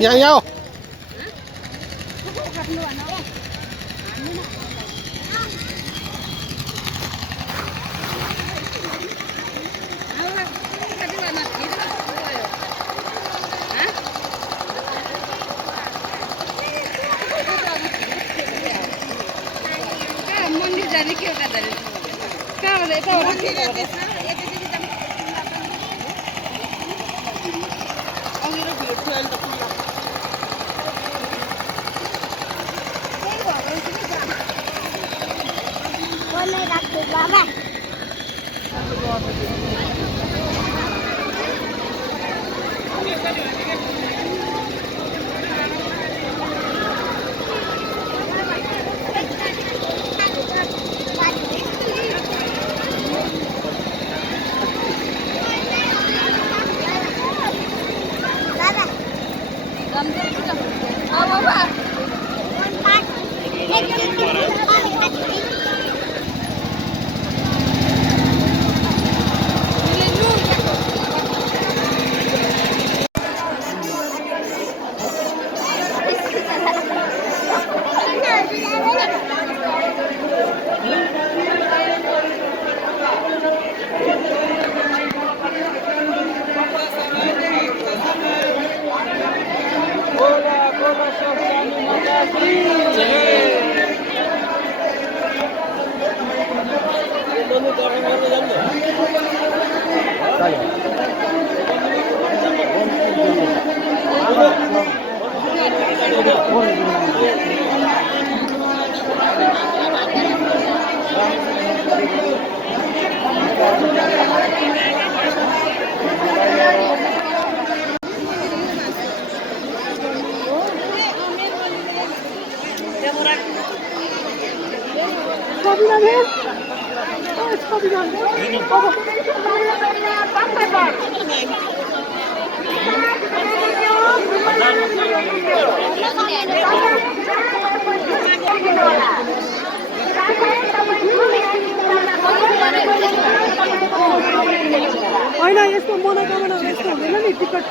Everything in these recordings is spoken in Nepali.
यहाँ यहाँ मंदिर जाने के कहाँ होला यता होइन यस्तो मनोकामना यस्तो हुँदैन नि टिकट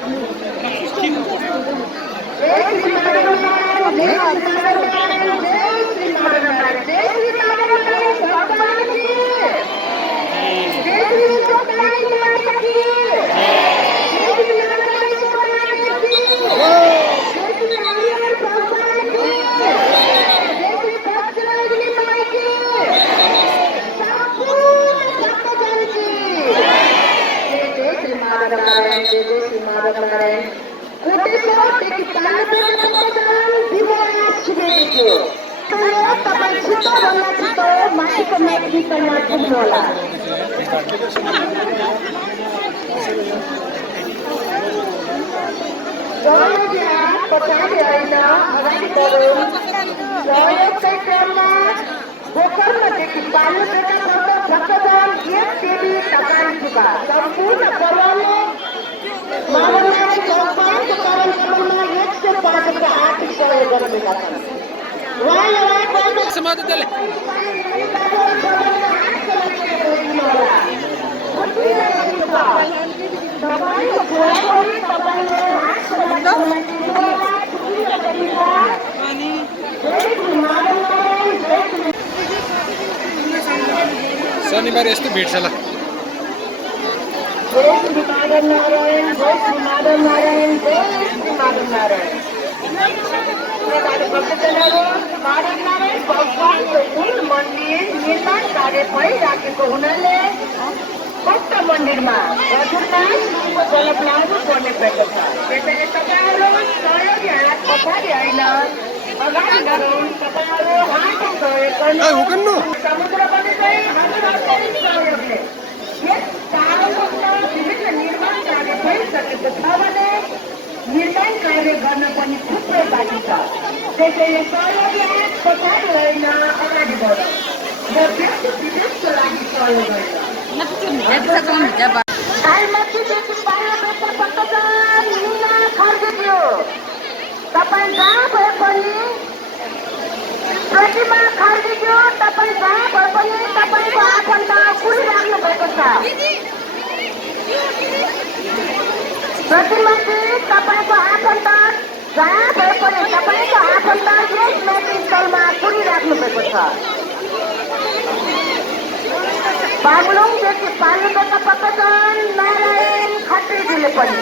शनिबार यस्तो भिड छ ल मन्दिर निर्माण कार्य भइराखेको हुनाले उक्त मन्दिरमा जलप लागू पर्ने पर्दछ। त्यसैले तपाईँहरू सहयोगी हात पछाडि होइन अगाडि गरौँ। तपाईँहरू हात सहयोग गर्नु समुद्र पनि हामीहरूको सहयोगले यस टाढोमा विभिन्न निर्माण कार्य भइसकेको छ भने निर्माण कार्य गर्न पनि थुप्रै बाँकी छ। त्यसैले सहयोगी हात पछाडि होइन अगाडि बढौँ र देश विदेशको लागि सहयोग होइन। तपाईँ जहाँ भए पनि प्रतिमा खर्किज्यू तपाईँ जहाँ भए पनि तपाईँको आफन्त कुरिराख्नु भएको छ। प्रतिमाजी तपाईँको आफन्त जहाँ भए पनि तपाईँको आफन्त यस म्याचिङ स्थलमा कुरिराख्नु भएको छ। बागलुङदेखि पाल्नुका पक्कजन नारायण खत्रीजीले पनि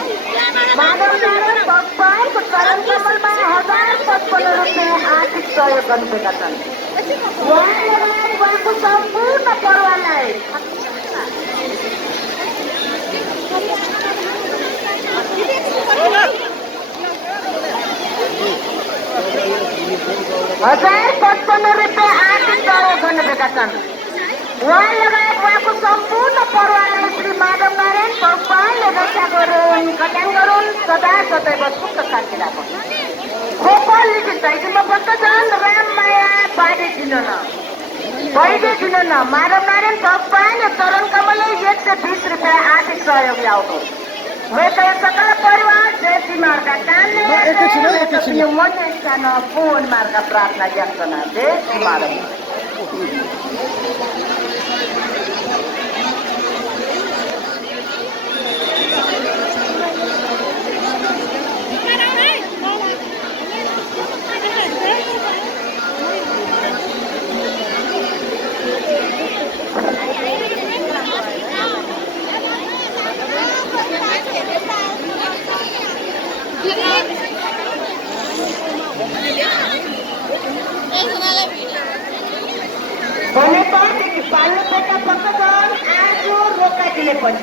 माधव नारायण भगवानको चरण कमलमा 1055 रुपियाँ आर्थिक सहयोग गर्नुभएका छन्। उहाँको सम्पूर्ण परिवारलाई ₹1055 आर्थिक सहयोग गर्नुभएका छन्। उहाँ लगायत उहाँको सम्पूर्ण परिवारलाई श्री माधव नारायण भगवानले रक्षा गरून्, कल्याण गरून्, सदा सदैव सुख शान्ति राखुन्। गोपाल लिखित साहित्यमा भक्तजन राममाया बाँडे दिन न माधव नारायण भगवान चरण कमलले 120 रुपियाँ आर्थिक सहयोग ल्याउनु। सकल परिवार जय श्री मार्का कानले मन स्थान फोन मार्का प्रार्थना याचना जय श्री माधव। पाल्नुपेटा पक्कजन आज रोकाजीले पनि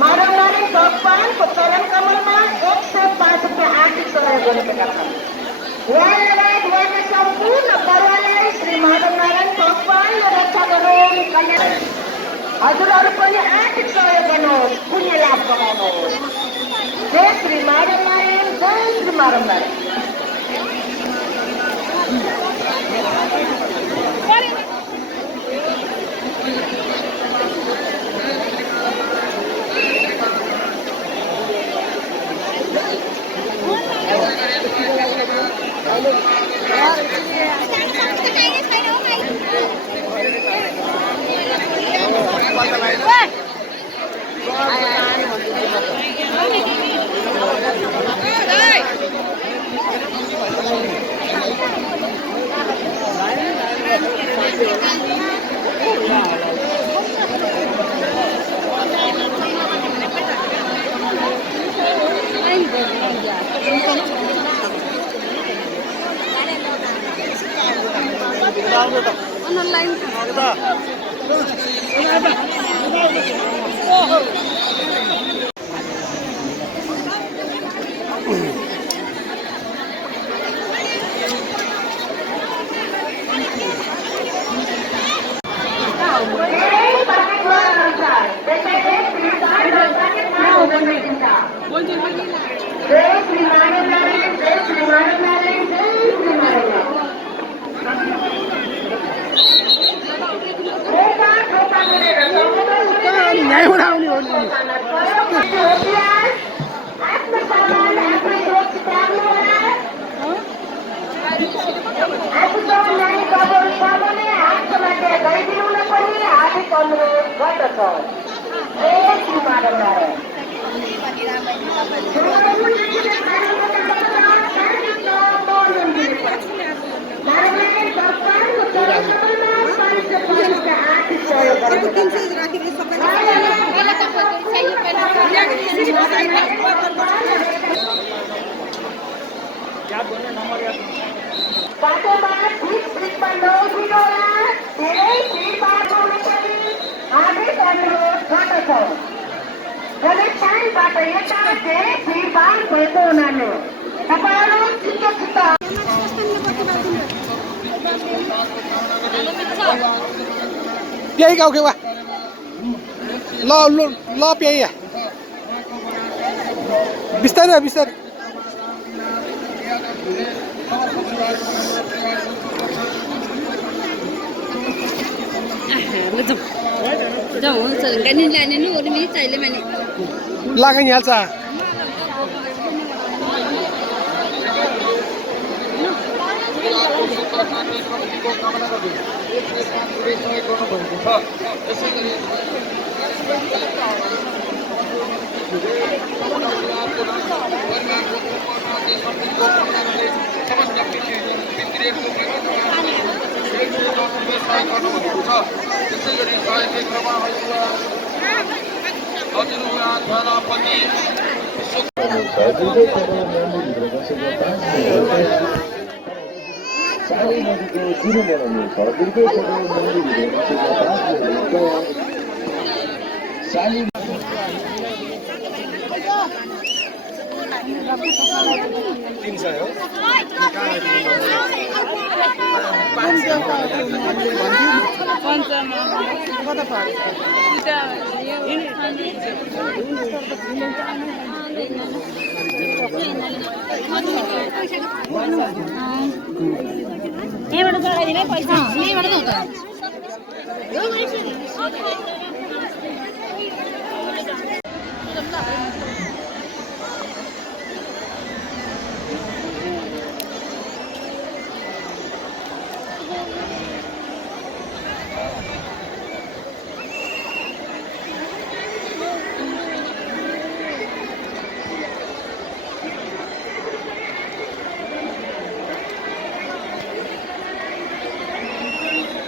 माधव नारायण भगवानको चरण कमलमा 105 रुपियाँ आर्थिक सहयोग गर्नुभएका छन्। उहाँ लगायत उहाँका सम्पूर्ण परिवारलाई श्री माधव नारायण भगवानले रक्षा गरून्, कल्याण। हजुरहरू पनि आर्थिक सहयोग गर्नुहोस्, पुण्य लाभ कमाउनुहोस्। जय श्री माधव नारायण, जय Shri Madhav Narayan. Piai kau ke wa? Lo piai ya? Bistar. Lagan halsa. समृद्धिको कामना गर्दै एक स्थान पुरै सहयोग गर्नुभएको छ। यसै गरी समृद्धिको कामना गर्दै समस्त पितृहरूको सहयोग गर्नुभएको छ। त्यसै गरी सहयोग क्षेत्रमा हजुरबा धनापति सारी नदीको जिरो बनाउनु छ दुर्गेश्वर मन्दिर साली यहाँबाट चढाइदिने पैसा यहीँबाट त हो त